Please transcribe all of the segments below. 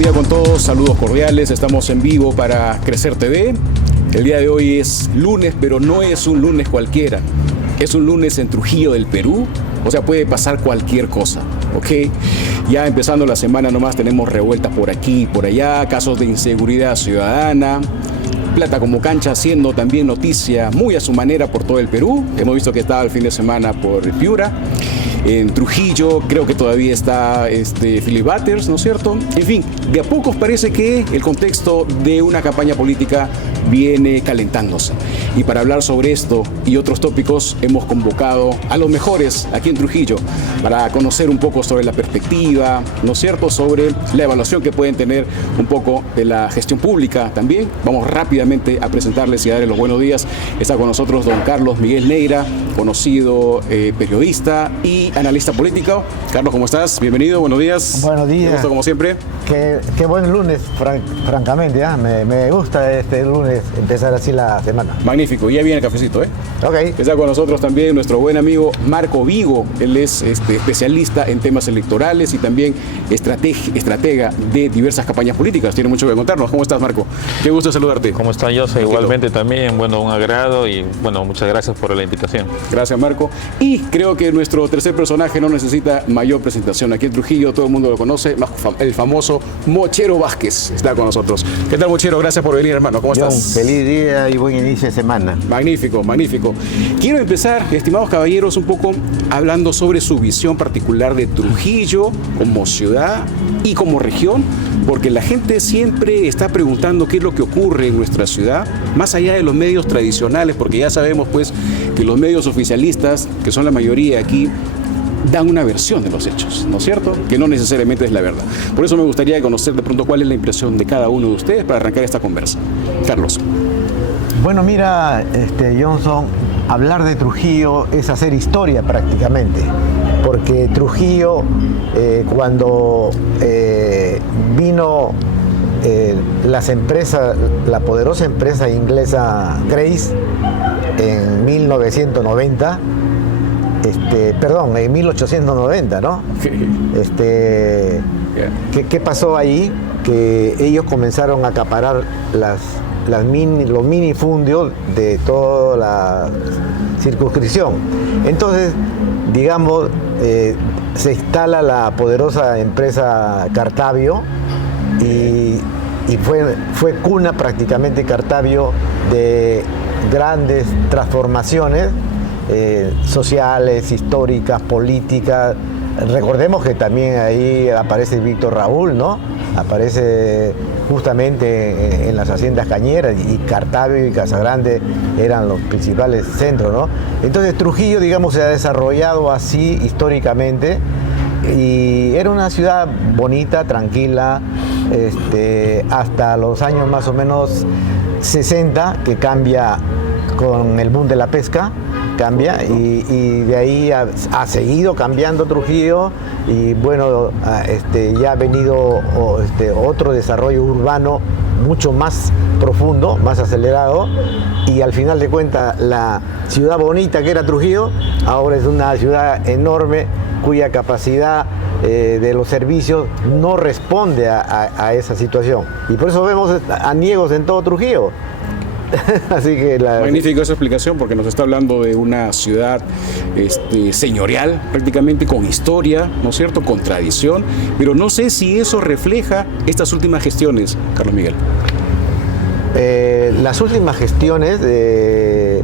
día con todos, saludos cordiales, estamos en vivo para Crecer TV. El día de hoy es lunes, pero no es un lunes cualquiera, es un lunes en Trujillo del Perú, o sea, puede pasar cualquier cosa, ¿ok? Ya empezando la semana nomás tenemos revueltas por aquí y por allá, casos de inseguridad ciudadana, plata como cancha siendo también noticia muy a su manera por todo el Perú. Hemos visto que estaba el fin de semana por Piura. En Trujillo creo que todavía está Philip Butters, ¿no es cierto? En fin, de a pocos parece que el contexto de una campaña política viene calentándose. Y para hablar sobre esto y otros tópicos hemos convocado a los mejores aquí en Trujillo para conocer un poco sobre la perspectiva, ¿no es cierto?, sobre la evaluación que pueden tener un poco de la gestión pública también. Vamos rápidamente a presentarles y a darles los buenos días. Está con nosotros don Carlos Miguel Neira, conocido periodista y analista político. Carlos, ¿cómo estás? Bienvenido, buenos días. Buenos días. Me gusta como siempre. Qué buen lunes, francamente. Me gusta este lunes empezar así la semana. Magnífico, ya viene el cafecito, ¿eh? Ok. Está con nosotros también nuestro buen amigo Marco Vigo. Él es especialista en temas electorales y también estratega de diversas campañas políticas. Tiene mucho que contarnos. ¿Cómo estás, Marco? Qué gusto saludarte. ¿Cómo está, José? Igualmente también, bueno, un agrado y bueno, muchas gracias por la invitación. Gracias, Marco. Y creo que nuestro tercer personaje no necesita mayor presentación. Aquí en Trujillo todo el mundo lo conoce, el famoso Mochero Vázquez está con nosotros. ¿Qué tal, Mochero? Gracias por venir, hermano. ¿Cómo estás? Feliz día y buen inicio de semana. Magnífico, magnífico. Quiero empezar, estimados caballeros, un poco hablando sobre su visión particular de Trujillo como ciudad y como región, porque la gente siempre está preguntando qué es lo que ocurre en nuestra ciudad, más allá de los medios tradicionales, porque ya sabemos pues que los medios oficialistas, que son la mayoría aquí, dan una versión de los hechos, ¿no es cierto? Que no necesariamente es la verdad. Por eso me gustaría conocer de pronto cuál es la impresión de cada uno de ustedes para arrancar esta conversa. Carlos. Bueno, mira, Johnson, hablar de Trujillo es hacer historia prácticamente, porque Trujillo, cuando vino las empresas, la poderosa empresa inglesa Grace en 1990, en 1890, ¿no? ¿Qué pasó ahí? Que ellos comenzaron a acaparar los minifundios de toda la circunscripción. Entonces, digamos, se instala la poderosa empresa Cartavio y fue cuna prácticamente Cartavio de grandes transformaciones sociales, históricas, políticas. Recordemos que también ahí aparece Víctor Raúl, ¿no? Aparece justamente en las haciendas cañeras, y Cartavio y Casagrande eran los principales centros, ¿no? Entonces Trujillo, digamos, se ha desarrollado así históricamente y era una ciudad bonita, tranquila, hasta los años más o menos 60, que cambia con el boom de la pesca, cambia y de ahí ha seguido cambiando Trujillo y bueno, ya ha venido otro desarrollo urbano mucho más profundo, más acelerado, y al final de cuentas la ciudad bonita que era Trujillo ahora es una ciudad enorme cuya capacidad de los servicios no responde a esa situación, y por eso vemos aniegos en todo Trujillo. Así que magnífico esa explicación, porque nos está hablando de una ciudad señorial prácticamente, con historia, ¿no es cierto?, con tradición, pero no sé si eso refleja estas últimas gestiones, Carlos Miguel. Las últimas gestiones de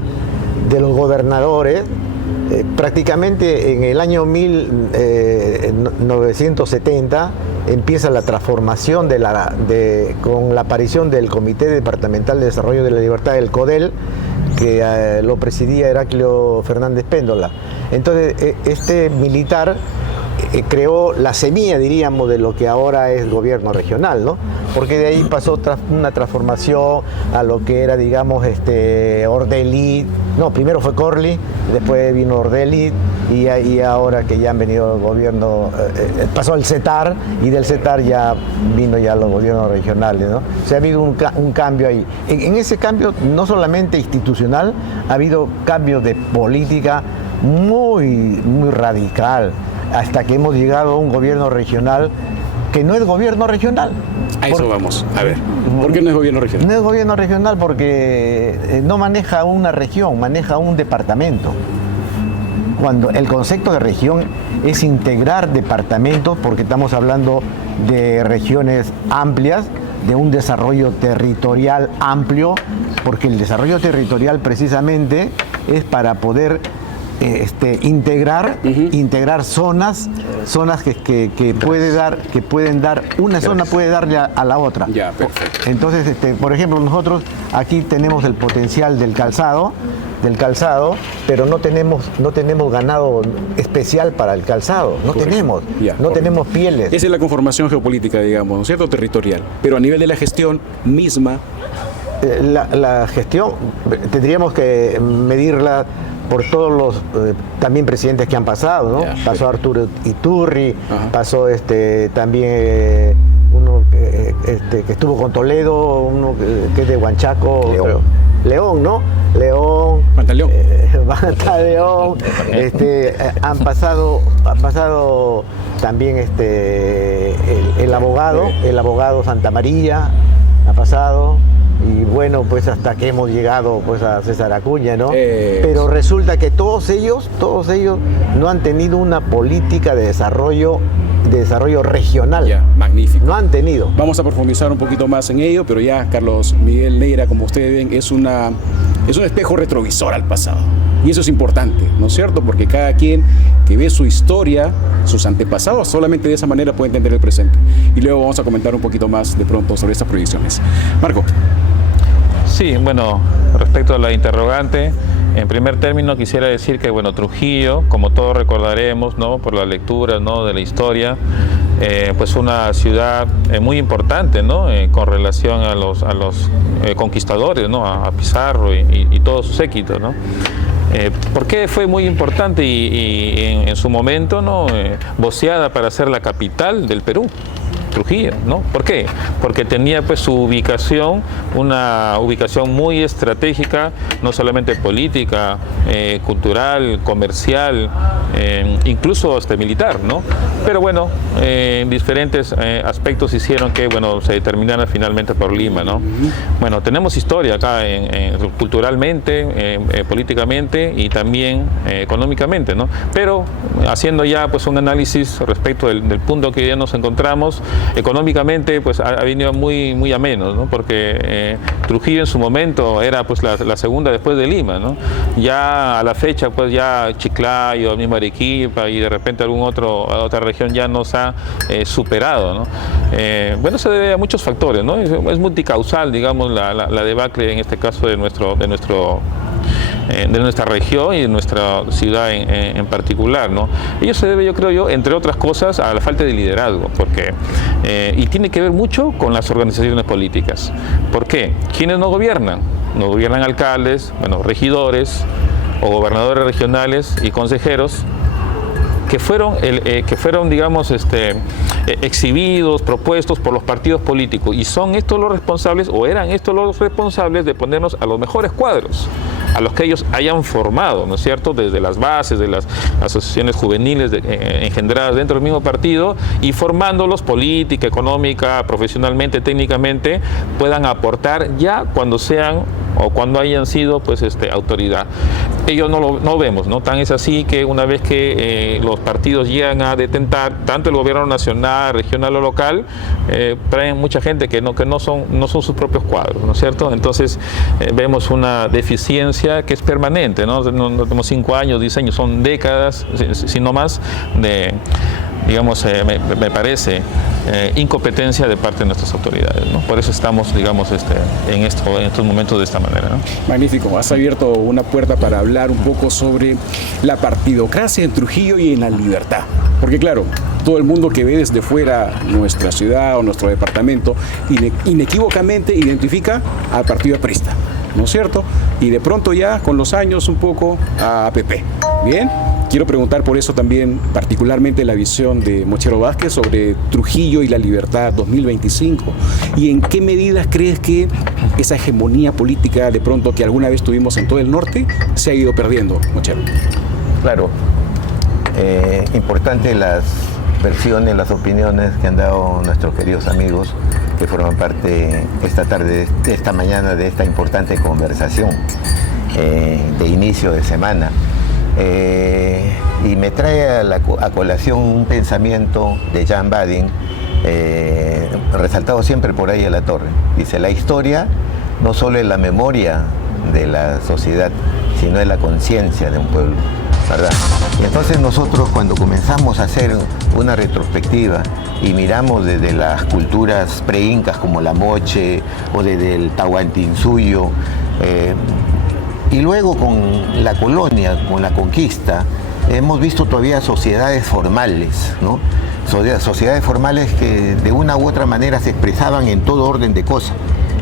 los gobernadores, prácticamente en el año 1970 empieza la transformación con la aparición del Comité Departamental de Desarrollo de la Libertad, el CODEL, que lo presidía Heraclio Fernández Péndola. Entonces, este militar creó la semilla, diríamos, de lo que ahora es gobierno regional, ¿no? Porque de ahí pasó una transformación a lo que era, digamos, Ordelit. No, primero fue Corley, después vino Ordelit, y ahora que ya han venido el gobierno, pasó el CETAR, y del CETAR ya vino ya los gobiernos regionales, ¿no? O sea, ha habido un cambio ahí. En ese cambio, no solamente institucional, ha habido cambio de política muy, muy radical, hasta que hemos llegado a un gobierno regional que no es gobierno regional. A eso vamos. A ver, ¿por qué no es gobierno regional? No es gobierno regional porque no maneja una región, maneja un departamento. Cuando el concepto de región es integrar departamentos, porque estamos hablando de regiones amplias, de un desarrollo territorial amplio, porque el desarrollo territorial precisamente es para poder integrar zonas que pueden dar, una zona puede darle a la otra. Ya, perfecto. Entonces, por ejemplo, nosotros aquí tenemos el potencial del calzado, pero no tenemos ganado especial para el calzado, no tenemos pieles. Esa es la conformación geopolítica, digamos, ¿no es cierto? Territorial. Pero a nivel de la gestión misma. La gestión tendríamos que medirla por todos los también presidentes que han pasado, ¿no? Pasó Arturo Iturri, pasó también uno que estuvo con Toledo, uno que es de Huanchaco, León, ¿no? León, Pantaleón. Pantaleón, han pasado también el abogado Santa María ha pasado. Y bueno, pues hasta que hemos llegado pues a César Acuña, ¿no? Pero resulta que todos ellos no han tenido una política de desarrollo regional. Ya, magnífico. No han tenido. Vamos a profundizar un poquito más en ello, pero ya Carlos Miguel Neira, como ustedes ven, es un espejo retrovisor al pasado. Y eso es importante, ¿no es cierto? Porque cada quien que ve su historia, sus antepasados, solamente de esa manera puede entender el presente. Y luego vamos a comentar un poquito más de pronto sobre estas proyecciones. Marco. Sí, bueno, respecto a la interrogante, en primer término quisiera decir que, bueno, Trujillo, como todos recordaremos, ¿no?, por la lectura, ¿no?, de la historia, pues una ciudad muy importante, ¿no?, con relación a los conquistadores, ¿no?, a Pizarro y todo su séquito, ¿no? ¿Por qué fue muy importante y en su momento, ¿no?, voceada para ser la capital del Perú? Trujillo, ¿no? ¿Por qué? Porque tenía pues su ubicación, una ubicación muy estratégica, no solamente política, cultural, comercial, incluso hasta militar, ¿no? Pero bueno, diferentes aspectos hicieron que, bueno, se determinara finalmente por Lima, ¿no? Bueno, tenemos historia acá culturalmente, políticamente y también económicamente, ¿no? Pero haciendo ya pues un análisis respecto del punto que ya nos encontramos, económicamente pues ha venido muy a menos, ¿no? Porque Trujillo en su momento era pues la segunda después de Lima, ¿no? Ya a la fecha pues ya Chiclayo, mismo Arequipa y de repente otra región ya nos ha superado, ¿no? Bueno, se debe a muchos factores, ¿no? Es multicausal, digamos, la debacle en este caso de nuestra región y de nuestra ciudad en particular, ¿no? Ello se debe, yo creo, entre otras cosas, a la falta de liderazgo, porque y tiene que ver mucho con las organizaciones políticas. ¿Por qué? ¿Quiénes no gobiernan? No gobiernan alcaldes, bueno, regidores o gobernadores regionales y consejeros que fueron digamos, exhibidos, propuestos por los partidos políticos, y son estos los responsables, o eran estos los responsables de ponernos a los mejores cuadros, a los que ellos hayan formado, ¿no es cierto?, desde las bases de las asociaciones juveniles engendradas dentro del mismo partido, y formándolos política, económica, profesionalmente, técnicamente, puedan aportar ya cuando sean o cuando hayan sido pues autoridad. Ellos no vemos, ¿no? Tan es así que una vez que los partidos llegan a detentar tanto el gobierno nacional, regional o local, traen mucha gente que no son sus propios cuadros, ¿no es cierto? Entonces vemos una deficiencia que es permanente, ¿no? No tenemos 5 años, 10 años, son décadas, si no más, de, digamos, me parece, incompetencia de parte de nuestras autoridades, ¿no? Por eso estamos, digamos, en estos momentos de esta manera, ¿no? Magnífico, has abierto una puerta para hablar un poco sobre la partidocracia en Trujillo y en la libertad. Porque claro, todo el mundo que ve desde fuera nuestra ciudad o nuestro departamento inequívocamente identifica al partido aprista, ¿no es cierto? Y de pronto ya con los años un poco a APP. Bien, quiero preguntar por eso también particularmente la visión de Mochero Vázquez sobre Trujillo y la libertad 2025. ¿Y en qué medidas crees que esa hegemonía política de pronto que alguna vez tuvimos en todo el norte se ha ido perdiendo, Mochero? Claro, importante las versiones, las opiniones que han dado nuestros queridos amigos que forman parte esta tarde, esta mañana de esta importante conversación de inicio de semana. Y me trae a colación un pensamiento de Jan Badin, resaltado siempre por ahí a la torre. Dice, la historia no solo es la memoria de la sociedad, sino es la conciencia de un pueblo, ¿verdad? Y entonces nosotros, cuando comenzamos a hacer una retrospectiva y miramos desde las culturas pre-incas como la Moche o desde el Tahuantinsuyo, y luego con la colonia, con la conquista, hemos visto todavía sociedades formales, ¿no? Sociedades formales que de una u otra manera se expresaban en todo orden de cosas,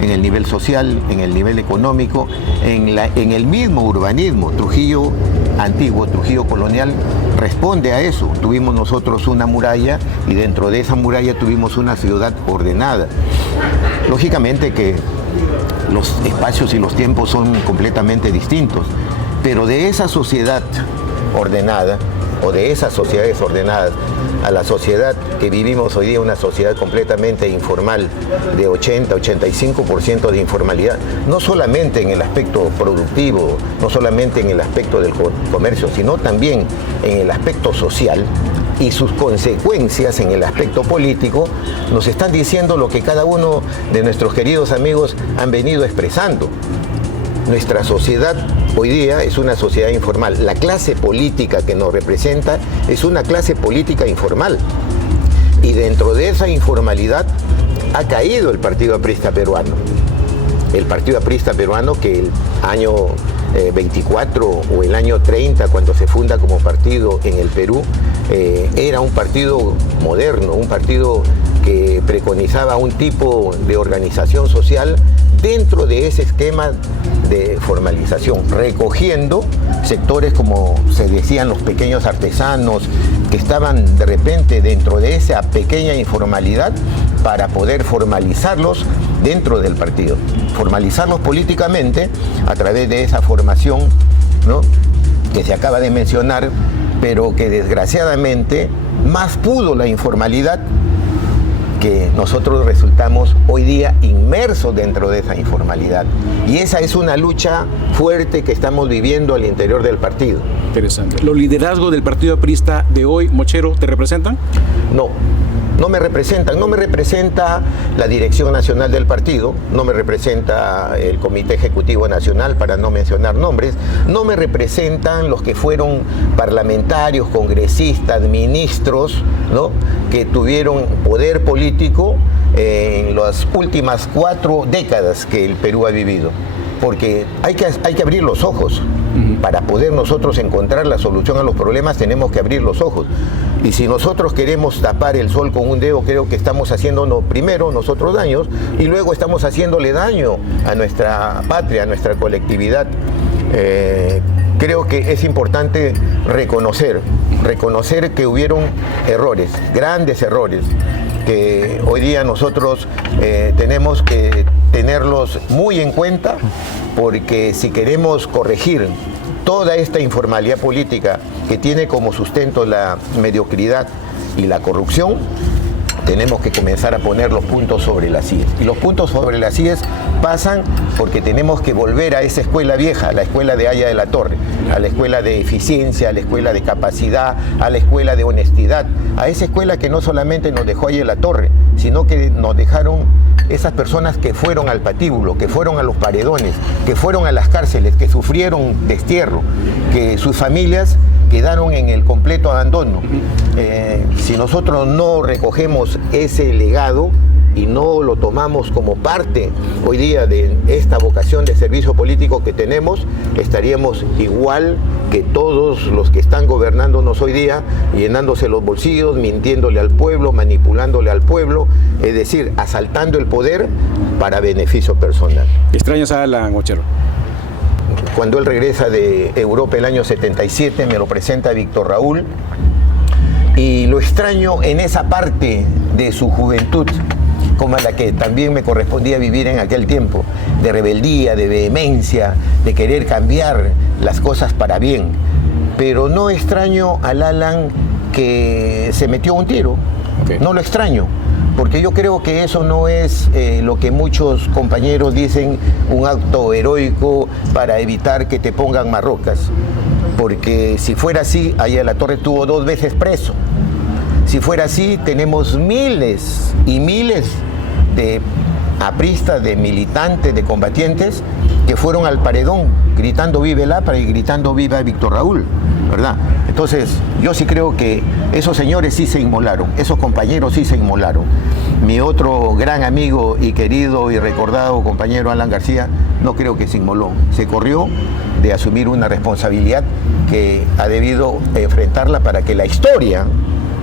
en el nivel social, en el nivel económico, en el mismo urbanismo. Trujillo antiguo, Trujillo colonial, responde a eso. Tuvimos nosotros una muralla y dentro de esa muralla tuvimos una ciudad ordenada. Lógicamente que los espacios y los tiempos son completamente distintos, pero de esa sociedad ordenada o de esas sociedades ordenadas a la sociedad que vivimos hoy día, una sociedad completamente informal, de 80-85% de informalidad, no solamente en el aspecto productivo, no solamente en el aspecto del comercio, sino también en el aspecto social y sus consecuencias en el aspecto político, nos están diciendo lo que cada uno de nuestros queridos amigos han venido expresando. Nuestra sociedad hoy día es una sociedad informal. La clase política que nos representa es una clase política informal. Y dentro de esa informalidad ha caído el Partido Aprista Peruano. El Partido Aprista Peruano que el año 24 o el año 30, cuando se funda como partido en el Perú, era un partido moderno, un partido que preconizaba un tipo de organización social dentro de ese esquema de formalización, recogiendo sectores como se decían los pequeños artesanos que estaban de repente dentro de esa pequeña informalidad para poder formalizarlos dentro del partido, formalizarlos políticamente a través de esa formación, ¿no?, que se acaba de mencionar, pero que desgraciadamente más pudo la informalidad que nosotros resultamos hoy día inmersos dentro de esa informalidad. Y esa es una lucha fuerte que estamos viviendo al interior del partido. Interesante. ¿Los liderazgos del Partido Aprista de hoy, Mochero, te representan? No me representan, no me representa la dirección nacional del partido, no me representa el Comité Ejecutivo Nacional, para no mencionar nombres, no me representan los que fueron parlamentarios, congresistas, ministros, ¿no?, que tuvieron poder político en las últimas 4 décadas que el Perú ha vivido. Porque hay que abrir los ojos. Para poder nosotros encontrar la solución a los problemas tenemos que abrir los ojos. Y si nosotros queremos tapar el sol con un dedo, creo que estamos haciéndonos primero nosotros daños y luego estamos haciéndole daño a nuestra patria, a nuestra colectividad. Creo que es importante reconocer que hubieron errores, grandes errores, que hoy día nosotros tenemos que tenerlos muy en cuenta, porque si queremos corregir toda esta informalidad política que tiene como sustento la mediocridad y la corrupción, tenemos que comenzar a poner los puntos sobre las íes. Y los puntos sobre las íes pasan porque tenemos que volver a esa escuela vieja, a la escuela de Haya de la Torre, a la escuela de eficiencia, a la escuela de capacidad, a la escuela de honestidad, a esa escuela que no solamente nos dejó Haya de la Torre, sino que nos dejaron esas personas que fueron al patíbulo, que fueron a los paredones, que fueron a las cárceles, que sufrieron destierro, que sus familias quedaron en el completo abandono. Si nosotros no recogemos ese legado y no lo tomamos como parte hoy día de esta vocación de servicio político que tenemos, estaríamos igual que todos los que están gobernándonos hoy día, llenándose los bolsillos, mintiéndole al pueblo, manipulándole al pueblo, es decir, asaltando el poder para beneficio personal. ¿Extrañas a Alan, Mochero? Cuando él regresa de Europa el año 77, me lo presenta Víctor Raúl, y lo extraño en esa parte de su juventud, como a la que también me correspondía vivir en aquel tiempo, de rebeldía, de vehemencia, de querer cambiar las cosas para bien. Pero no extraño al Alan que se metió un tiro. Okay. No lo extraño, porque yo creo que eso no es lo que muchos compañeros dicen, un acto heroico para evitar que te pongan marrocas. Porque si fuera así, ahí a la Torre estuvo 2 veces preso. Si fuera así, tenemos miles y miles de apristas, de militantes, de combatientes que fueron al paredón gritando viva el APRA y gritando viva Víctor Raúl, ¿verdad? Entonces, yo sí creo que esos señores sí se inmolaron, esos compañeros sí se inmolaron. Mi otro gran amigo y querido y recordado compañero Alan García, no creo que se inmoló, se corrió de asumir una responsabilidad que ha debido enfrentarla para que la historia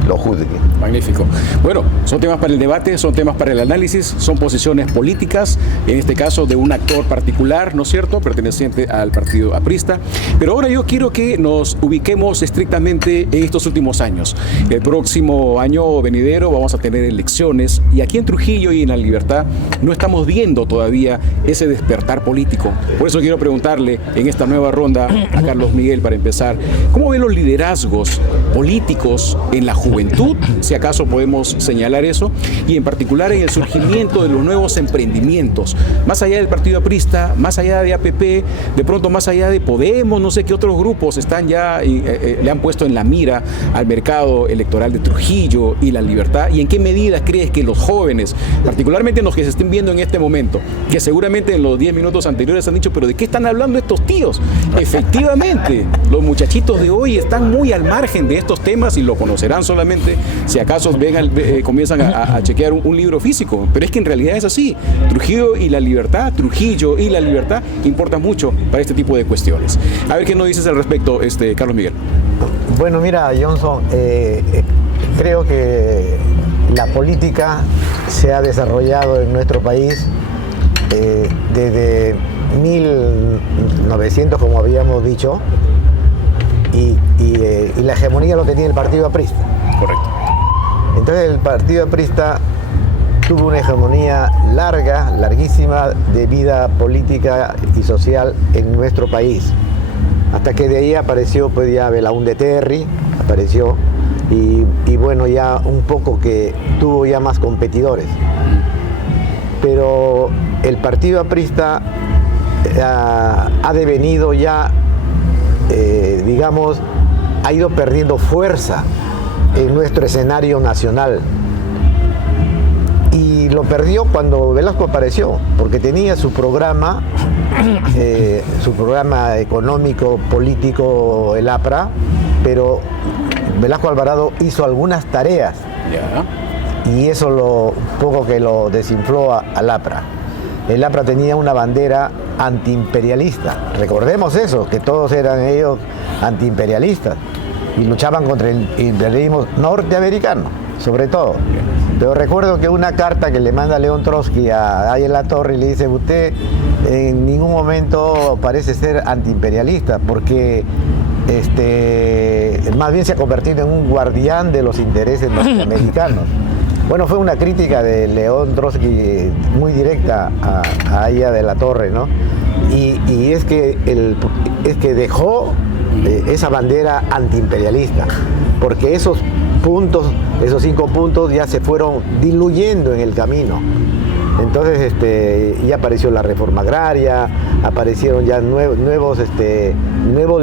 lo juzgue. Magnífico. Bueno, son temas para el debate, son temas para el análisis, son posiciones políticas, en este caso de un actor particular, ¿no es cierto?, perteneciente al partido aprista. Pero ahora yo quiero que nos ubiquemos estrictamente en estos últimos años. El próximo año venidero vamos a tener elecciones y aquí en Trujillo y en La Libertad no estamos viendo todavía ese despertar político. Por eso quiero preguntarle en esta nueva ronda a Carlos Miguel, para empezar, ¿cómo ve los liderazgos políticos en la juventud? Si acaso podemos señalar eso, y en particular en el surgimiento de los nuevos emprendimientos, más allá del partido aprista, más allá de APP, de pronto más allá de Podemos, no sé qué otros grupos están ya, le han puesto en la mira al mercado electoral de Trujillo y La Libertad, y en qué medida crees que los jóvenes, particularmente los que se estén viendo en este momento, que seguramente en los 10 minutos anteriores han dicho, pero ¿de qué están hablando estos tíos? Efectivamente, los muchachitos de hoy están muy al margen de estos temas y lo conocerán solamente si acaso comienzan a chequear un libro físico, pero es que en realidad es así. Trujillo y La Libertad importan mucho para este tipo de cuestiones. A ver qué nos dices al respecto, Carlos Miguel. Bueno, mira, Johnson, creo que la política se ha desarrollado en nuestro país desde 1900, como habíamos dicho, y la hegemonía lo tenía el partido aprista. Correcto. Entonces el partido aprista tuvo una hegemonía larguísima de vida política y social en nuestro país. Hasta que de ahí apareció pues ya Belaúnde Terry, apareció, y bueno, ya un poco que tuvo ya más competidores. Pero el partido aprista ha devenido ya, digamos, ha ido perdiendo fuerza en nuestro escenario nacional, y lo perdió cuando Velasco apareció, porque tenía su programa económico, político, el APRA, pero Velasco Alvarado hizo algunas tareas, y eso poco que lo desinfló al APRA. El APRA tenía una bandera antiimperialista, recordemos eso, que todos eran ellos antiimperialistas y luchaban contra el imperialismo norteamericano, sobre todo. Pero recuerdo que una carta que le manda León Trotsky ahí en la Torre, y le dice: usted en ningún momento parece ser antiimperialista, porque más bien se ha convertido en un guardián de los intereses norteamericanos. Bueno, fue una crítica de León Trotsky muy directa a ella de la Torre, ¿no? Y es que dejó esa bandera antiimperialista, porque esos 5 puntos ya se fueron diluyendo en el camino. Entonces ya apareció la reforma agraria, aparecieron ya nuevos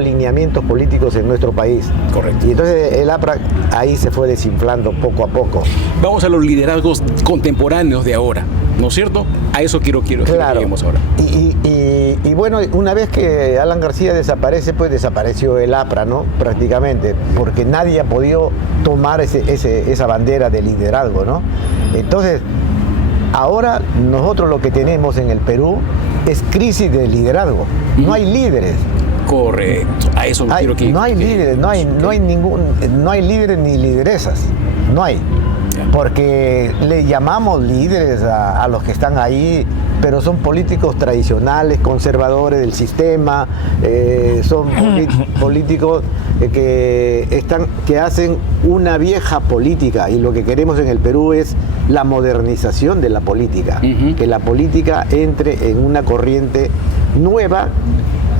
lineamientos políticos en nuestro país. Correcto. Y entonces el APRA ahí se fue desinflando poco a poco. Vamos a los liderazgos contemporáneos de ahora, ¿no es cierto? A eso quiero que lleguemos ahora. Y bueno, una vez que Alan García desaparece, pues desapareció el APRA, ¿no? Prácticamente, porque nadie ha podido tomar esa bandera de liderazgo, ¿no? Entonces, ahora nosotros lo que tenemos en el Perú es crisis de liderazgo. No hay líderes. Correcto. A eso quiero que... No hay líderes, no hay líderes ni lideresas. No hay. Porque le llamamos líderes a los que están ahí, pero son políticos tradicionales, conservadores del sistema, son políticos que hacen una vieja política, y lo que queremos en el Perú es la modernización de la política, que la política entre en una corriente nueva,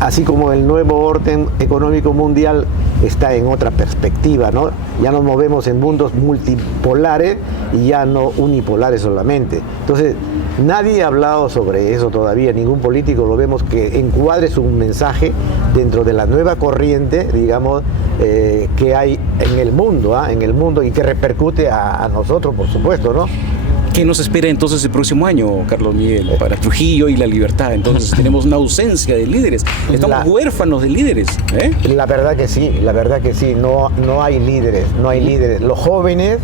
así como el nuevo orden económico mundial está en otra perspectiva, ¿no? Ya nos movemos en mundos multipolares y ya no unipolares solamente. Entonces, nadie ha hablado sobre eso todavía, ningún político lo vemos que encuadre su mensaje dentro de la nueva corriente, digamos, que hay en el mundo y que repercute a nosotros, por supuesto, ¿no? ¿Qué nos espera entonces el próximo año, Carlos Miguel, para Trujillo y la libertad? Entonces tenemos una ausencia de líderes, estamos huérfanos de líderes. La verdad que sí, no hay líderes, Los jóvenes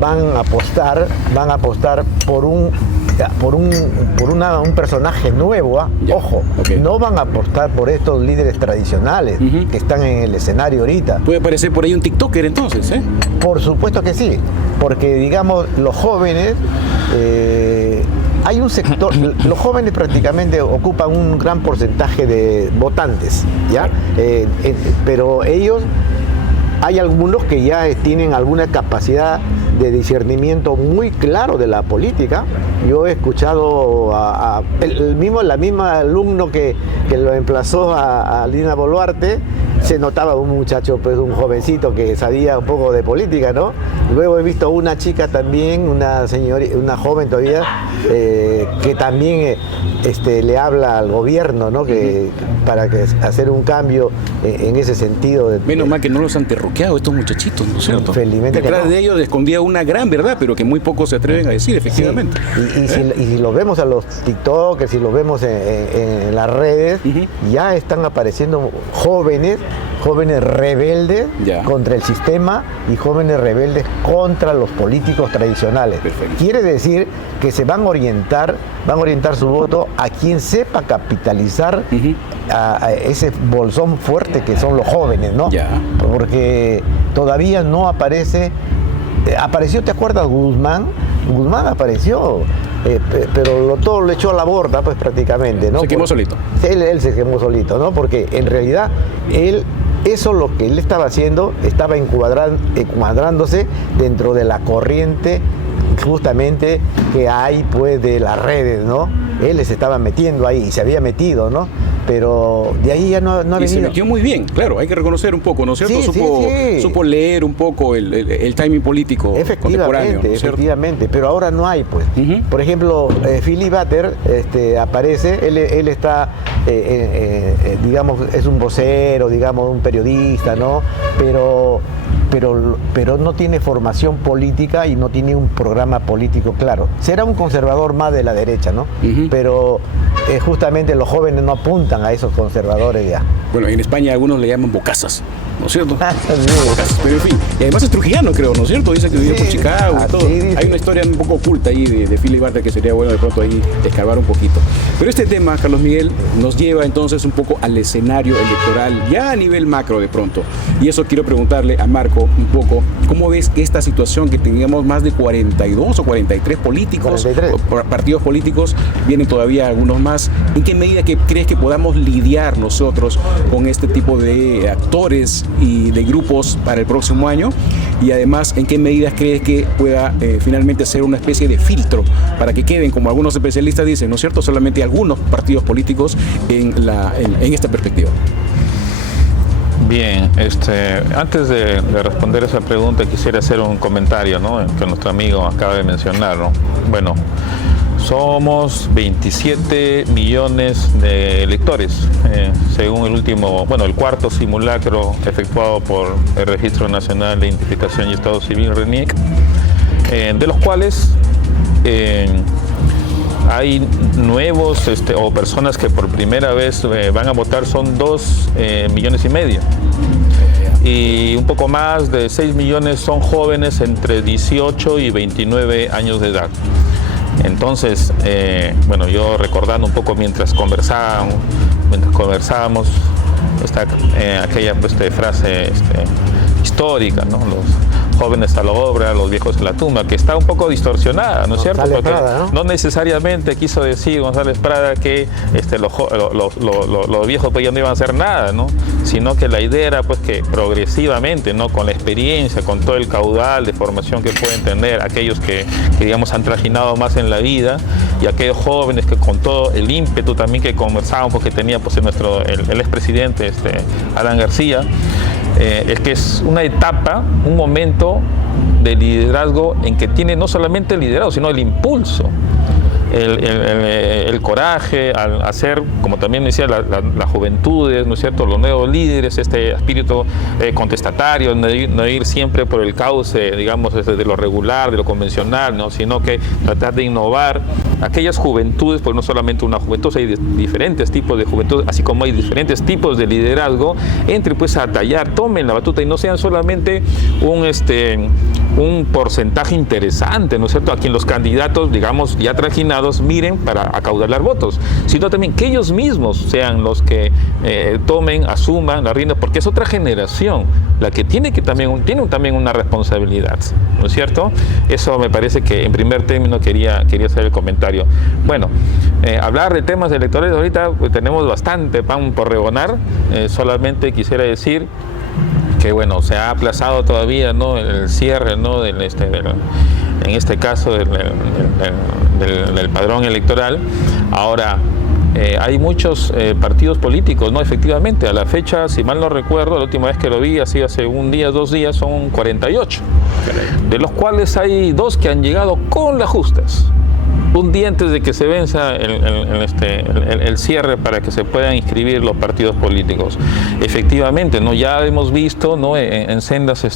van a apostar por un personaje nuevo, ojo, no van a apostar por estos líderes tradicionales que están en el escenario ahorita. ¿Puede aparecer por ahí un TikToker entonces? Por supuesto que sí, porque digamos, los jóvenes, hay un sector, los jóvenes prácticamente ocupan un gran porcentaje de votantes, ¿ya? Pero ellos, hay algunos que ya tienen alguna capacidad de discernimiento muy claro de la política. Yo he escuchado la misma alumno que lo emplazó a Dina Boluarte, se notaba un muchacho, pues un jovencito que sabía un poco de política, ¿no? Luego he visto una chica también, una joven todavía, que también le habla al gobierno, ¿no? Para hacer un cambio en ese sentido. Menos mal que no los han terroqueado estos muchachitos, ¿no es cierto? Felizmente detrás que no. de ellos escondía una gran verdad, pero que muy pocos se atreven a decir, efectivamente. Sí. Y si lo vemos a los TikTokers, si lo vemos en las redes, ya están apareciendo jóvenes rebeldes contra el sistema y jóvenes rebeldes contra los políticos tradicionales. Perfecto. Quiere decir que se van a orientar su voto a quien sepa capitalizar a ese bolsón fuerte que son los jóvenes, ¿no? Porque todavía no apareció, ¿te acuerdas Guzmán? Guzmán apareció, pero todo lo echó a la borda, pues prácticamente, ¿no? Se quemó solito. Él se quemó solito, ¿no? Porque en realidad lo que él estaba haciendo, estaba encuadrándose dentro de la corriente justamente que hay, pues, de las redes, ¿no? Él se estaba metiendo ahí y se había metido, ¿no? Pero de ahí ya no ha venido. Y se metió muy bien, claro, hay que reconocer un poco, ¿no es cierto? Supo leer un poco el timing político contemporáneo, ¿no es cierto? Efectivamente, pero ahora no hay, pues. Por ejemplo, Philly Butter aparece, él está, digamos, es un vocero, digamos, un periodista, ¿no? Pero no tiene formación política y no tiene un programa político claro. Será un conservador más de la derecha, ¿no? Pero justamente los jóvenes no apuntan a esos conservadores ya. Bueno, en España algunos le llaman bocazas, ¿no es cierto? Bocazas, pero en fin, y además es trujillano, creo, ¿no es cierto? Dice que vivió por Chicago y todo. Hay una historia un poco oculta ahí de Philly Butter que sería bueno de pronto ahí escarbar un poquito. Pero este tema, Carlos Miguel, nos lleva entonces un poco al escenario electoral, ya a nivel macro de pronto. Y eso quiero preguntarle a Marco un poco, ¿cómo ves esta situación que teníamos más de 42 o 43 políticos, partidos políticos, vienen todavía algunos más? ¿En qué medida crees que podamos lidiar nosotros con este tipo de actores y de grupos para el próximo año? Y además, ¿en qué medidas crees que pueda finalmente ser una especie de filtro para que queden, como algunos especialistas dicen, ¿no es cierto?, solamente algunos partidos políticos en esta perspectiva? Bien, antes de responder esa pregunta quisiera hacer un comentario, ¿no?, que nuestro amigo acaba de mencionar, ¿no? Bueno, somos 27 millones de electores, según el cuarto simulacro efectuado por el Registro Nacional de Identificación y Estado Civil, RENIEC, de los cuales hay nuevos o personas que por primera vez van a votar, son 2,5 millones. Y un poco más de 6 millones son jóvenes entre 18 y 29 años de edad. Entonces, yo recordando un poco mientras conversábamos, aquella frase histórica, ¿no? Los jóvenes a la obra, los viejos a la tumba, que está un poco distorsionada, ¿no es cierto? Porque no necesariamente quiso decir González Prada que los viejos pues ya no iban a hacer nada, ¿no? Sino que la idea era pues que progresivamente, ¿no?, con la experiencia, con todo el caudal de formación que pueden tener aquellos que digamos han trajinado más en la vida, y aquellos jóvenes que con todo el ímpetu también que conversábamos, porque tenía pues el expresidente Alan García, es que es una etapa, un momento de liderazgo en que tiene no solamente el liderazgo, sino el impulso, el coraje al hacer, como también decía, las juventudes, ¿no es cierto?, los nuevos líderes, este espíritu contestatario, no ir siempre por el cauce, digamos, de lo regular, de lo convencional, ¿no?, sino que tratar de innovar aquellas juventudes, pues no solamente una juventud, hay diferentes tipos de juventud, así como hay diferentes tipos de liderazgo, entre pues a tallar, tomen la batuta y no sean solamente un porcentaje interesante, ¿no es cierto?, a quien los candidatos, digamos, ya trajinados, miren para acaudalar votos, sino también que ellos mismos sean los que tomen, asuman la rienda, porque es otra generación la que tiene también una responsabilidad, ¿no es cierto? Eso me parece que en primer término quería hacer el comentario. Bueno, hablar de temas electorales ahorita pues, tenemos bastante pan por regonar, solamente quisiera decir que bueno, se ha aplazado todavía, ¿no?, el cierre, ¿no?, en este caso del padrón electoral. Ahora, hay muchos partidos políticos, ¿no? Efectivamente, a la fecha, si mal no recuerdo, la última vez que lo vi, así hace un día, 2 días, son 48, de los cuales hay 2 que han llegado con las justas, un día antes de que se venza el cierre para que se puedan inscribir los partidos políticos. Efectivamente, ¿no?, ya hemos visto, ¿no?, en sendas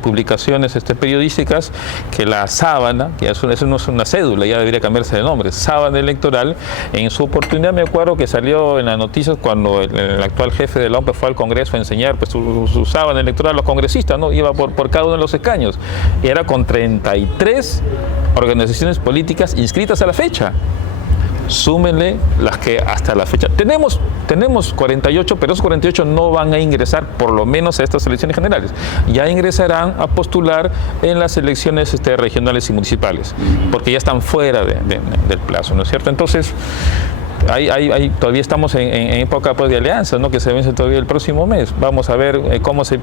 publicaciones periodísticas que la sábana, que eso no es una cédula, ya debería cambiarse de nombre, sábana electoral, en su oportunidad me acuerdo que salió en las noticias cuando el actual jefe de la OMP fue al Congreso a enseñar pues, su sábana electoral a los congresistas, ¿no?, iba por cada uno de los escaños, y era con 33 organizaciones políticas inscritas a la fecha. Súmenle las que hasta la fecha tenemos 48, pero esos 48 no van a ingresar por lo menos a estas elecciones generales, ya ingresarán a postular en las elecciones regionales y municipales, porque ya están fuera del plazo, ¿no es cierto? Entonces todavía estamos en época pues, de alianzas, ¿no?, que se vence todavía el próximo mes. Vamos a ver cómo se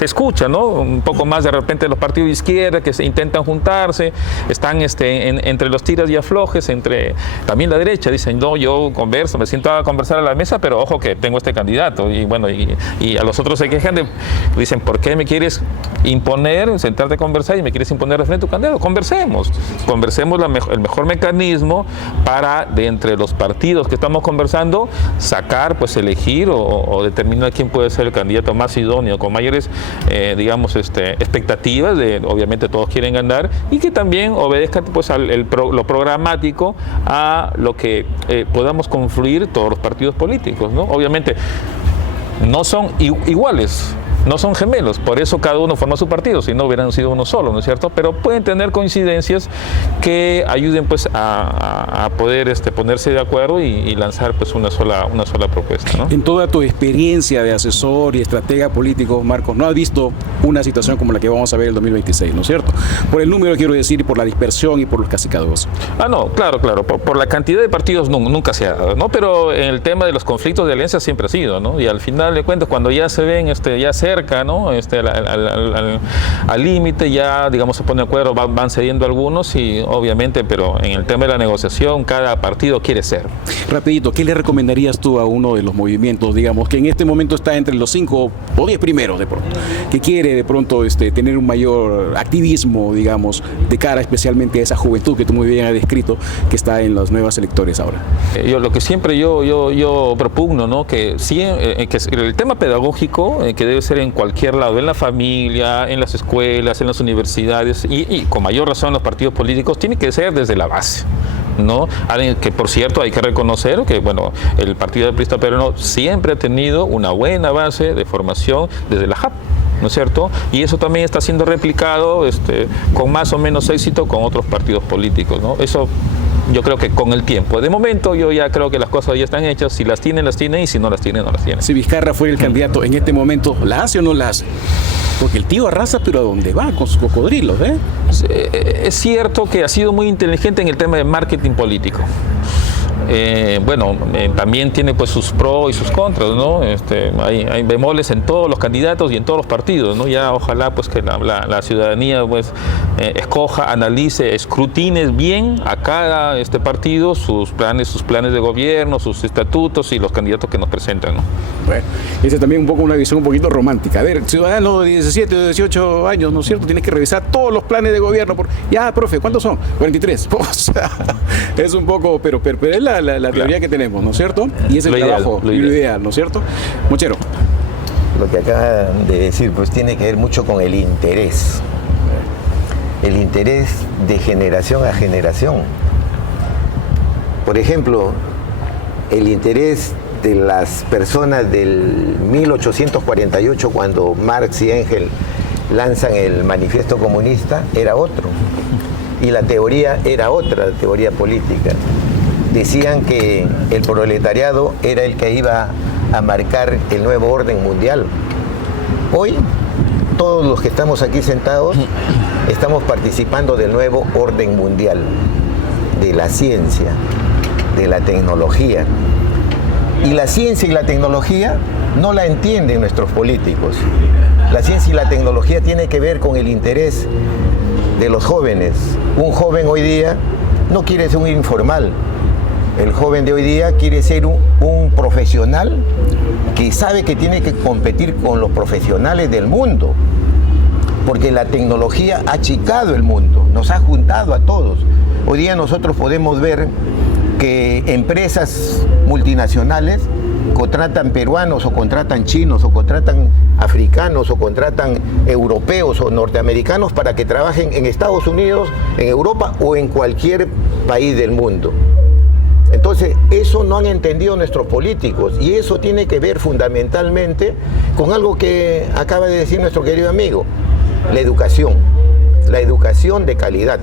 escucha, ¿no?, un poco más de repente los partidos de izquierda que se intentan juntarse, están entre los tiras y aflojes, entre también la derecha, dicen, no, yo converso, me siento a conversar a la mesa, pero ojo que tengo este candidato, y bueno, y a los otros se quejan dicen, ¿por qué me quieres imponer, sentarte a conversar y me quieres imponer de frente a tu candidato? Conversemos el mejor mecanismo para, de entre los partidos que estamos conversando, sacar, pues elegir o determinar quién puede ser el candidato más idóneo, con mayores, digamos, expectativas obviamente todos quieren ganar, y que también obedezca pues lo programático a lo que podamos confluir todos los partidos políticos, ¿no? Obviamente no son iguales, no son gemelos, por eso cada uno forma su partido, si no hubieran sido uno solo, ¿no es cierto? Pero pueden tener coincidencias que ayuden pues a poder ponerse de acuerdo y lanzar pues una sola propuesta, ¿no? En toda tu experiencia de asesor y estratega político, Marcos, ¿no has visto una situación como la que vamos a ver el 2026, ¿no es cierto? Por el número, quiero decir, y por la dispersión y por los cacicados. No, claro, por la cantidad de partidos nunca se ha dado, ¿no? Pero en el tema de los conflictos de alianza siempre ha sido, ¿no? Y al final de cuentas, cuando ya se ven ya cerca, ¿no?, al límite, ya digamos se pone de acuerdo, van cediendo algunos, y obviamente, pero en el tema de la negociación cada partido quiere ser. Rapidito, ¿qué le recomendarías tú a uno de los movimientos, digamos, que en este momento está entre los 5 o 10 primeros de pronto, que quiere de pronto tener un mayor activismo, digamos, de cara especialmente a esa juventud que tú muy bien has descrito, que está en los nuevos electores ahora? Lo que siempre yo propugno, ¿no?, que el tema pedagógico, que debe ser en cualquier lado, en la familia, en las escuelas, en las universidades, y con mayor razón en los partidos políticos, tiene que ser desde la base, ¿no? Que por cierto hay que reconocer que bueno, el Partido Aprista Peruano siempre ha tenido una buena base de formación desde la JAP, ¿no es cierto? Y eso también está siendo replicado con más o menos éxito con otros partidos políticos, ¿no? Eso yo creo que con el tiempo. De momento yo ya creo que las cosas ya están hechas. Si las tienen, y si no las tienen, no las tienen. Si Vizcarra fuera el candidato en este momento, ¿la hace o no la hace? Porque el tío arrasa, pero ¿a dónde va? Con sus cocodrilos, ¿eh? Es cierto que ha sido muy inteligente en el tema de marketing político. también tiene pues sus pros y sus contras, ¿no? Hay bemoles en todos los candidatos y en todos los partidos, ¿no? Ya ojalá pues que la ciudadanía pues escoja, analice, escrutine bien a cada partido sus planes de gobierno, sus estatutos y los candidatos que nos presentan, ¿no? Bueno, esa es también un poco una visión un poquito romántica. A ver, ciudadano de 17 o 18 años, ¿no es cierto? Tienes que revisar todos los planes de gobierno. Ya, profe, ¿cuántos son? 43. O sea, es un poco, pero es la teoría que tenemos, ¿no es cierto? Y es el trabajo, lo ideal, ¿no es cierto? Mochero. Lo que acaba de decir, pues tiene que ver mucho con el interés. El interés de generación a generación. Por ejemplo, el interés de las personas del 1848, cuando Marx y Engels lanzan el Manifiesto Comunista, era otro. Y la teoría era otra, la teoría política. Decían que el proletariado era el que iba a marcar el nuevo orden mundial. Hoy, todos los que estamos aquí sentados, estamos participando del nuevo orden mundial, de la ciencia, de la tecnología. Y la ciencia y la tecnología no la entienden nuestros políticos. La ciencia y la tecnología tiene que ver con el interés de los jóvenes. Un joven hoy día no quiere ser un informal. El joven de hoy día quiere ser un profesional que sabe que tiene que competir con los profesionales del mundo. Porque la tecnología ha achicado el mundo, nos ha juntado a todos. Hoy día nosotros podemos ver que empresas multinacionales contratan peruanos o contratan chinos o contratan africanos o contratan europeos o norteamericanos para que trabajen en Estados Unidos, en Europa o en cualquier país del mundo. Entonces, eso no han entendido nuestros políticos y eso tiene que ver fundamentalmente con algo que acaba de decir nuestro querido amigo, la educación de calidad.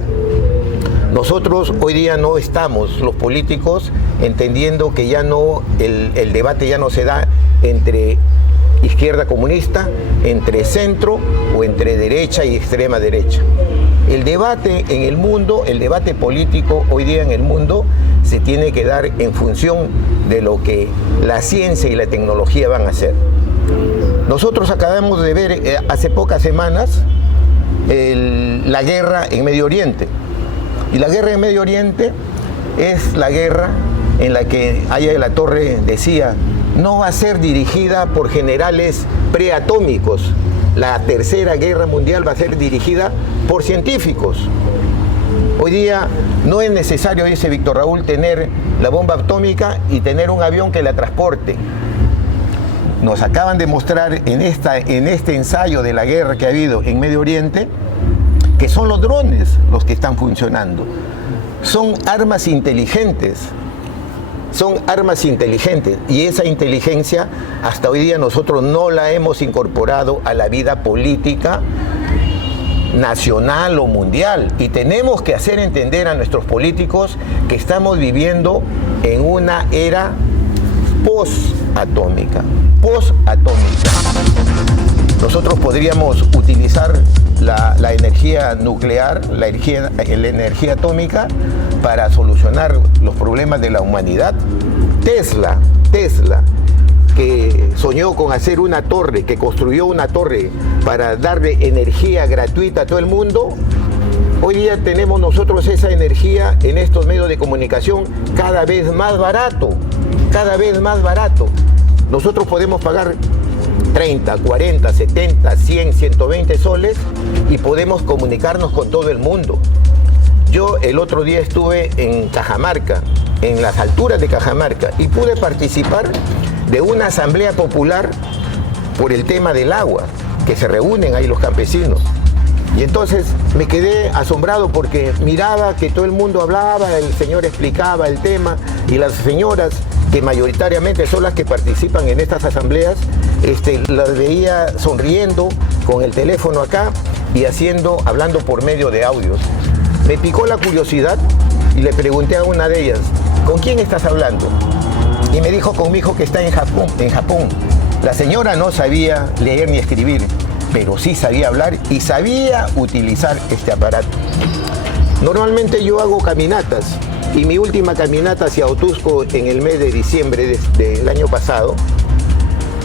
Nosotros hoy día no estamos, los políticos, entendiendo que ya no, el debate ya no se da entre izquierda comunista, entre centro o entre derecha y extrema derecha. El debate en el mundo, el debate político hoy día en el mundo se tiene que dar en función de lo que la ciencia y la tecnología van a hacer. Nosotros acabamos de ver hace pocas semanas la guerra en Medio Oriente. Y la guerra en Medio Oriente es la guerra en la que Aya de la Torre decía, no va a ser dirigida por generales preatómicos. La tercera guerra mundial va a ser dirigida por científicos. Hoy día no es necesario, dice Víctor Raúl, tener la bomba atómica y tener un avión que la transporte. Nos acaban de mostrar en este ensayo de la guerra que ha habido en Medio Oriente que son los drones los que están funcionando. Son armas inteligentes. Son armas inteligentes y esa inteligencia hasta hoy día nosotros no la hemos incorporado a la vida política nacional o mundial y tenemos que hacer entender a nuestros políticos que estamos viviendo en una era posatómica. Nosotros podríamos utilizar la energía nuclear, la energía atómica para solucionar los problemas de la humanidad. Tesla, que soñó con hacer una torre, que construyó una torre para darle energía gratuita a todo el mundo, hoy día tenemos nosotros esa energía en estos medios de comunicación cada vez más barato. Nosotros podemos pagar 30, 40, 70, 100, 120 soles y podemos comunicarnos con todo el mundo. Yo el otro día estuve en Cajamarca, en las alturas de Cajamarca, y pude participar de una asamblea popular por el tema del agua, que se reúnen ahí los campesinos. Y entonces me quedé asombrado porque miraba que todo el mundo hablaba, el señor explicaba el tema y las señoras, que mayoritariamente son las que participan en estas asambleas, las veía sonriendo con el teléfono acá y hablando por medio de audios. Me picó la curiosidad y le pregunté a una de ellas, ¿con quién estás hablando? Y me dijo con mi hijo que está en Japón. La señora no sabía leer ni escribir, pero sí sabía hablar y sabía utilizar este aparato. Normalmente yo hago caminatas Y mi última caminata hacia Otusco en el mes de diciembre del año pasado,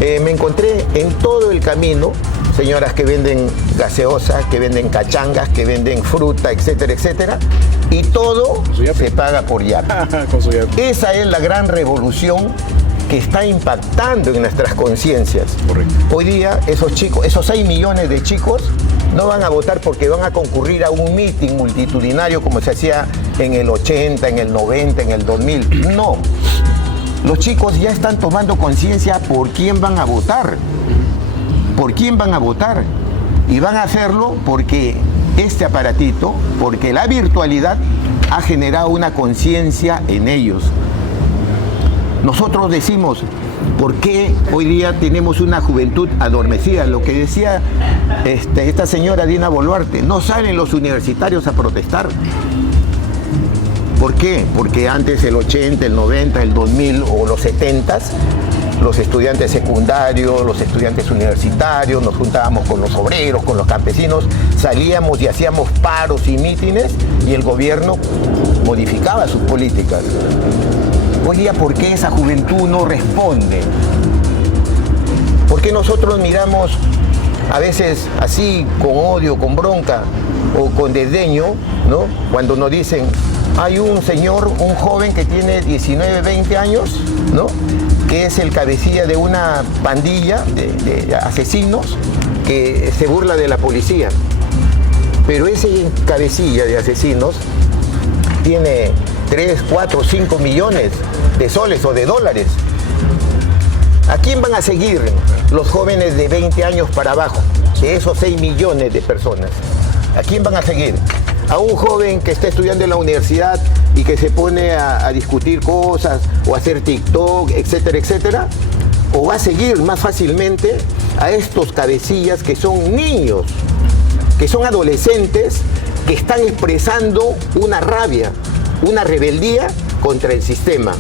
me encontré en todo el camino señoras que venden gaseosas, que venden cachangas, que venden fruta, etcétera, etcétera, y todo se paga por Yape. Esa es la gran revolución que está impactando en nuestras conciencias. Hoy día esos chicos, esos 6 millones de chicos, no van a votar porque van a concurrir a un mitin multitudinario como se hacía en el 80, en el 90, en el 2000. No. Los chicos ya están tomando conciencia por quién van a votar. ¿Por quién van a votar? Y van a hacerlo porque este aparatito, porque la virtualidad ha generado una conciencia en ellos. Nosotros decimos, ¿por qué hoy día tenemos una juventud adormecida? Lo que decía esta señora Dina Boluarte, no salen los universitarios a protestar. ¿Por qué? Porque antes el 80, el 90, el 2000 o los 70s, los estudiantes secundarios, los estudiantes universitarios, nos juntábamos con los obreros, con los campesinos, salíamos y hacíamos paros y mítines y el gobierno modificaba sus políticas. Hoy día, ¿por qué esa juventud no responde? ¿Por qué nosotros miramos a veces así, con odio, con bronca o con desdeño, ¿no? Cuando nos dicen, hay un señor, un joven que tiene 19, 20 años, ¿no? Que es el cabecilla de una pandilla de asesinos que se burla de la policía. Pero ese cabecilla de asesinos tiene 3, 4, 5 millones de soles o de dólares. ¿A quién van a seguir los jóvenes de 20 años para abajo, de esos 6 millones de personas? ¿A quién van a seguir? ¿A un joven que está estudiando en la universidad y que se pone a discutir cosas o a hacer TikTok, etcétera, etcétera? ¿O va a seguir más fácilmente a estos cabecillas que son niños, que son adolescentes, que están expresando una rabia, una rebeldía contra el sistema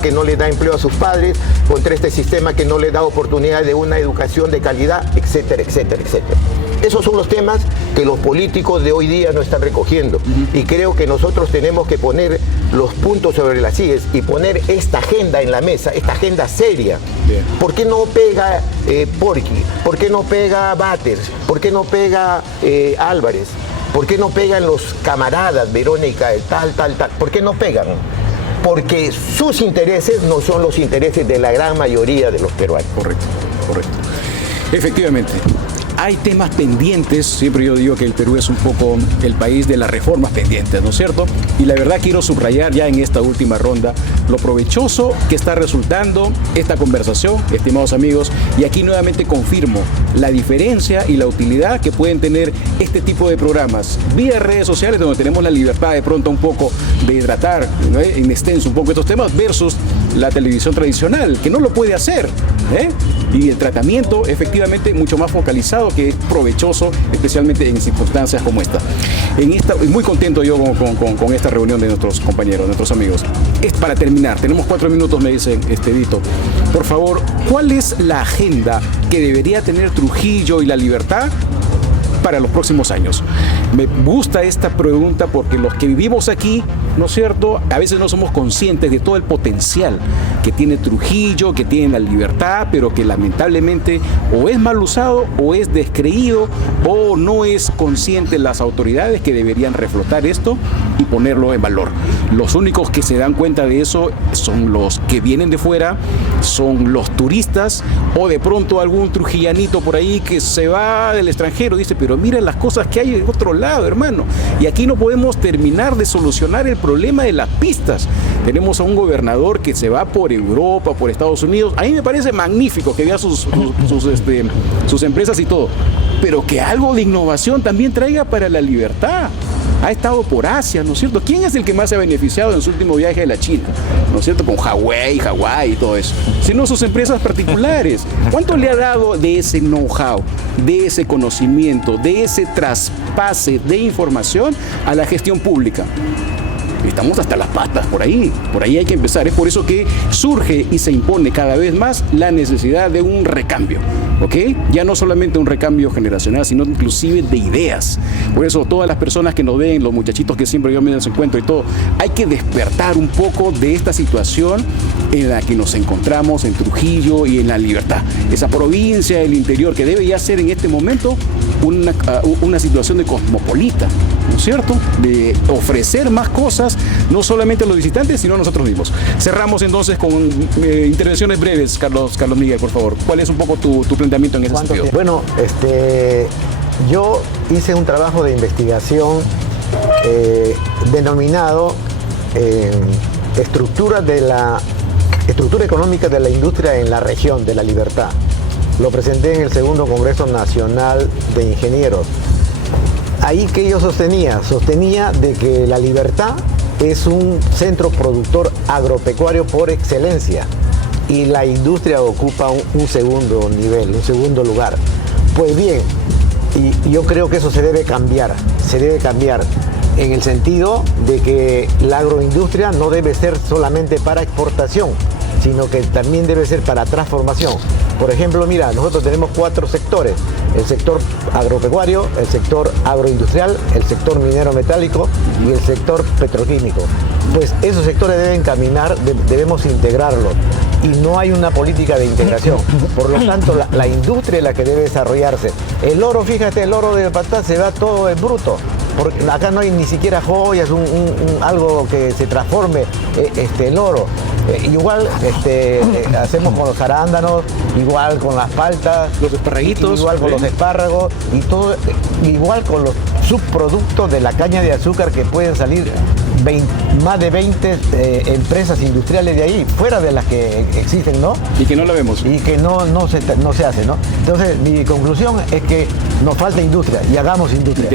que no le da empleo a sus padres, contra este sistema que no le da oportunidad de una educación de calidad, etcétera, etcétera, etcétera? Esos son los temas que los políticos de hoy día no están recogiendo. Y creo que nosotros tenemos que poner los puntos sobre las sillas y poner esta agenda en la mesa, esta agenda seria. Bien. ¿Por qué no pega Porky? ¿Por qué no pega Batters? ¿Por qué no pega Álvarez? ¿Por qué no pegan los camaradas, Verónica, tal? ¿Por qué no pegan? Porque sus intereses no son los intereses de la gran mayoría de los peruanos. Correcto. Efectivamente. Hay temas pendientes, siempre yo digo que el Perú es un poco el país de las reformas pendientes, ¿no es cierto? Y la verdad quiero subrayar ya en esta última ronda lo provechoso que está resultando esta conversación, estimados amigos, y aquí nuevamente confirmo la diferencia y la utilidad que pueden tener este tipo de programas vía redes sociales, donde tenemos la libertad de pronto un poco de tratar, ¿no?, en extenso un poco estos temas, versus la televisión tradicional, que no lo puede hacer, y el tratamiento efectivamente mucho más focalizado, que es provechoso, especialmente en circunstancias como esta. Muy contento yo con esta reunión de nuestros compañeros, nuestros amigos. Es para terminar, tenemos 4 minutos, me dice Vito. Por favor, ¿cuál es la agenda que debería tener Trujillo y La Libertad para los próximos años? Me gusta esta pregunta porque los que vivimos aquí, ¿no es cierto?, a veces no somos conscientes de todo el potencial que tiene Trujillo, que tiene La Libertad, pero que lamentablemente o es mal usado o es descreído o no es consciente las autoridades que deberían reflotar esto y ponerlo en valor. Los únicos que se dan cuenta de eso son los que vienen de fuera, son los turistas o de pronto algún trujillanito por ahí que se va del extranjero, dice, pero mira las cosas que hay en otro lado, hermano. Y aquí no podemos terminar de solucionar el problema de las pistas. Tenemos a un gobernador que se va por Europa, por Estados Unidos. A mí me parece magnífico que vea sus empresas y todo, pero que algo de innovación también traiga para La Libertad. Ha estado por Asia, ¿no es cierto? ¿Quién es el que más se ha beneficiado en su último viaje a la China? ¿No es cierto? Con Hawái y todo eso. Sino sus empresas particulares. ¿Cuánto le ha dado de ese know-how, de ese conocimiento, de ese traspase de información a la gestión pública? estamos hasta las patas, por ahí hay que empezar. Es por eso que surge y se impone cada vez más la necesidad de un recambio, ¿ok? Ya no solamente un recambio generacional, sino inclusive de ideas. Por eso todas las personas que nos ven, los muchachitos que siempre yo me los encuentro y todo, hay que despertar un poco de esta situación en la que nos encontramos en Trujillo y en La Libertad. Esa provincia del interior que debe ya ser en este momento una situación de cosmopolita, ¿no es cierto? De ofrecer más cosas, no solamente a los visitantes, sino a nosotros mismos. Cerramos entonces con intervenciones breves, Carlos Miguel, por favor. ¿Cuál es un poco tu planteamiento en ese sentido? Bueno, yo hice un trabajo de investigación denominado estructura económica de la industria en la región de La Libertad. Lo presenté en el segundo Congreso Nacional de Ingenieros. Ahí que yo sostenía de que La Libertad es un centro productor agropecuario por excelencia y la industria ocupa un segundo nivel, un segundo lugar. Pues bien, y yo creo que eso se debe cambiar en el sentido de que la agroindustria no debe ser solamente para exportación, sino que también debe ser para transformación. Por ejemplo, mira, nosotros tenemos 4 sectores: el sector agropecuario, el sector agroindustrial, el sector minero metálico y el sector petroquímico. Pues esos sectores deben caminar, debemos integrarlos, y no hay una política de integración. Por lo tanto, la industria es la que debe desarrollarse. El oro, fíjate, el oro de Patá se va todo en bruto, porque acá no hay ni siquiera joyas, algo que se transforme el oro. Igual hacemos con los arándanos, igual con las paltas, los esparraguitos, igual con los espárragos y todo, igual con los subproductos de la caña de azúcar, que pueden salir más de 20 empresas industriales de ahí, fuera de las que existen, ¿no? Y que no la vemos. Y que no se hace, ¿no? Entonces, mi conclusión es que nos falta industria, y hagamos industria.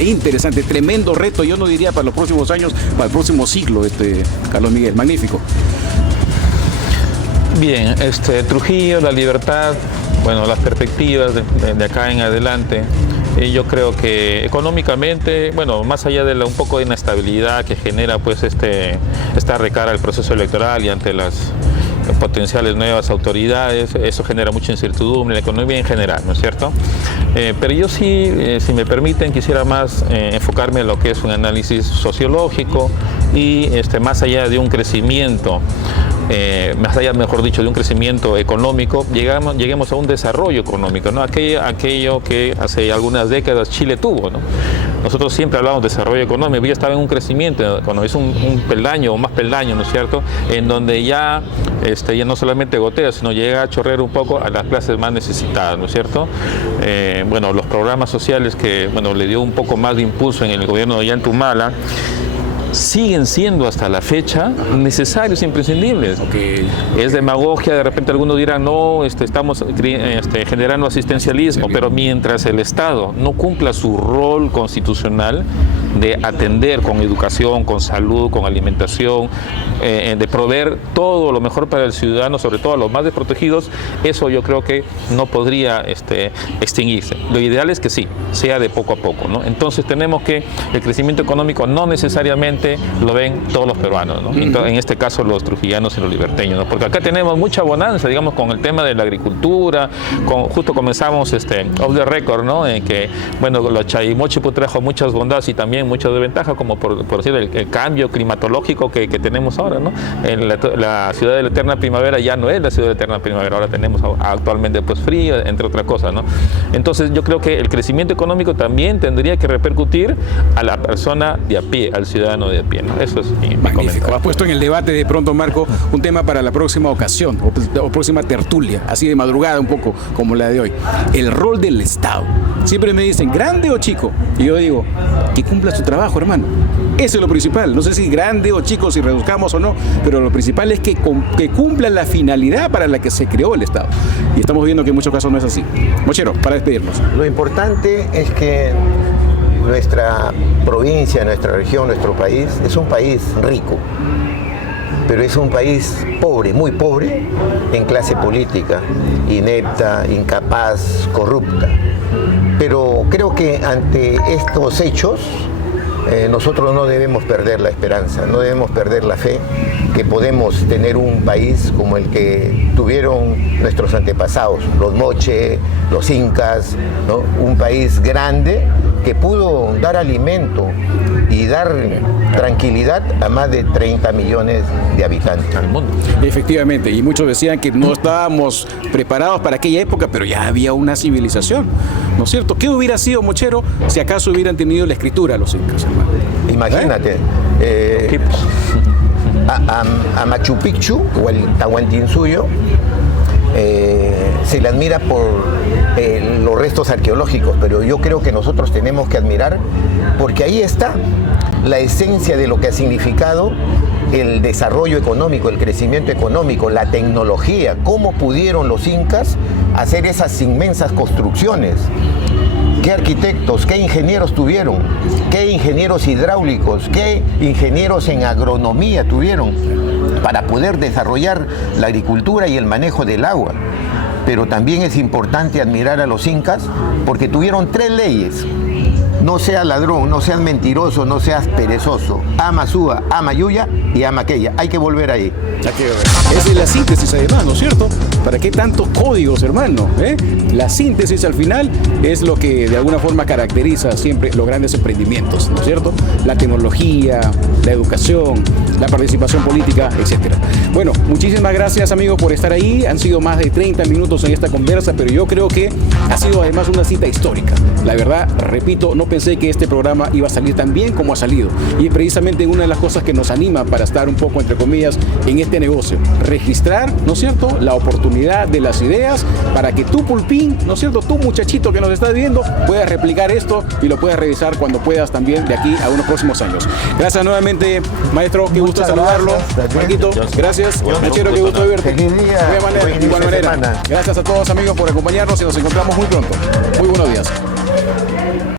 Interesante, tremendo reto, yo no diría para los próximos años, para el próximo siglo, Carlos Miguel, magnífico. Bien, Trujillo, La Libertad, bueno, las perspectivas de acá en adelante. Yo creo que económicamente, bueno, más allá de un poco de inestabilidad que genera pues esta recara al proceso electoral y ante las potenciales nuevas autoridades, eso genera mucha incertidumbre en la economía en general, ¿no es cierto? Pero yo sí, si me permiten, quisiera más enfocarme en lo que es un análisis sociológico y más allá de un crecimiento, más allá, mejor dicho, de un crecimiento económico, lleguemos a un desarrollo económico, ¿no? Aquello que hace algunas décadas Chile tuvo, ¿no? Nosotros siempre hablamos de desarrollo económico, ya estaba en un crecimiento, cuando es un peldaño o más peldaños, ¿no es cierto?, en donde ya no solamente gotea, sino llega a chorrear un poco a las clases más necesitadas, ¿no es cierto? Bueno, los programas sociales que, bueno, le dio un poco más de impulso en el gobierno de Ollantumala, siguen siendo hasta la fecha necesarios e imprescindibles. Okay. Es demagogia, de repente algunos dirán, no, estamos generando asistencialismo, pero mientras el Estado no cumpla su rol constitucional de atender con educación, con salud, con alimentación, de proveer todo lo mejor para el ciudadano, sobre todo a los más desprotegidos, eso yo creo que no podría extinguirse. Lo ideal es que sí, sea de poco a poco, ¿no? Entonces tenemos que el crecimiento económico no necesariamente lo ven todos los peruanos, ¿no? En este caso los trujillanos y los liberteños, ¿no? Porque acá tenemos mucha bonanza, digamos, con el tema de la agricultura, justo comenzamos off the record, ¿no? En que, bueno, los Chayimochipu trajo muchas bondades y también muchas desventajas, como por decir el cambio climatológico que tenemos ahora, ¿no? En la ciudad de la eterna primavera ya no es la ciudad de la eterna primavera, ahora tenemos actualmente pues frío, entre otras cosas, ¿no? Entonces yo creo que el crecimiento económico también tendría que repercutir a la persona de a pie, al ciudadano de a pie, ¿no? Eso es mi comentario. Has puesto en el debate de pronto, Marco, un tema para la próxima ocasión o próxima tertulia, así de madrugada un poco como la de hoy. El rol del Estado. Siempre me dicen, ¿grande o chico? Y yo digo, que cumpla su trabajo, hermano. Eso es lo principal. No sé si grande o chico, si reduzcamos o no, pero lo principal es que cumpla la finalidad para la que se creó el Estado. Y estamos viendo que en muchos casos no es así. Mochero, para despedirnos. Lo importante es que nuestra provincia, nuestra región, nuestro país es un país rico, pero es un país pobre, muy pobre en clase política, inepta, incapaz, corrupta. Pero creo que ante estos hechos nosotros no debemos perder la esperanza, no debemos perder la fe que podemos tener un país como el que tuvieron nuestros antepasados, los moche, los incas, ¿no? Un país grande que pudo dar alimento y dar tranquilidad a más de 30 millones de habitantes. Al mundo. Efectivamente, y muchos decían que no estábamos preparados para aquella época, pero ya había una civilización, ¿no es cierto? ¿Qué hubiera sido, Mochero, si acaso hubieran tenido la escritura los incas, hermano? Imagínate, a Machu Picchu o el Tahuantinsuyo se le admira por los restos arqueológicos, pero yo creo que nosotros tenemos que admirar porque ahí está la esencia de lo que ha significado el desarrollo económico, el crecimiento económico, la tecnología, cómo pudieron los incas hacer esas inmensas construcciones. ¿Qué arquitectos, qué ingenieros tuvieron? ¿Qué ingenieros hidráulicos, qué ingenieros en agronomía tuvieron para poder desarrollar la agricultura y el manejo del agua? Pero también es importante admirar a los incas porque tuvieron 3 leyes. No seas ladrón, no seas mentiroso, no seas perezoso. Ama Súa, ama Yuya y ama aquella. Hay que volver ahí. Esa es la síntesis además, ¿no es cierto? ¿Para qué tantos códigos, hermano? La síntesis al final es lo que de alguna forma caracteriza siempre los grandes emprendimientos, ¿no es cierto? La tecnología, la educación, la participación política, etc. Bueno, muchísimas gracias, amigos, por estar ahí. Han sido más de 30 minutos en esta conversa, pero yo creo que ha sido además una cita histórica. La verdad, repito, no pensé que este programa iba a salir tan bien como ha salido. Y es precisamente una de las cosas que nos anima para estar un poco, entre comillas, en este negocio. Registrar, ¿no es cierto?, la oportunidad de las ideas para que tú, pulpín, ¿no es cierto?, tú, muchachito que nos estás viendo, puedas replicar esto y lo puedas revisar cuando puedas también de aquí a unos próximos años. Gracias nuevamente, maestro, qué gusto saludarlo. Marquito, gracias. Mochero, qué gusto verte. Feliz día. De igual manera. Gracias a todos, amigos, por acompañarnos y nos encontramos muy pronto. Muy buenos días.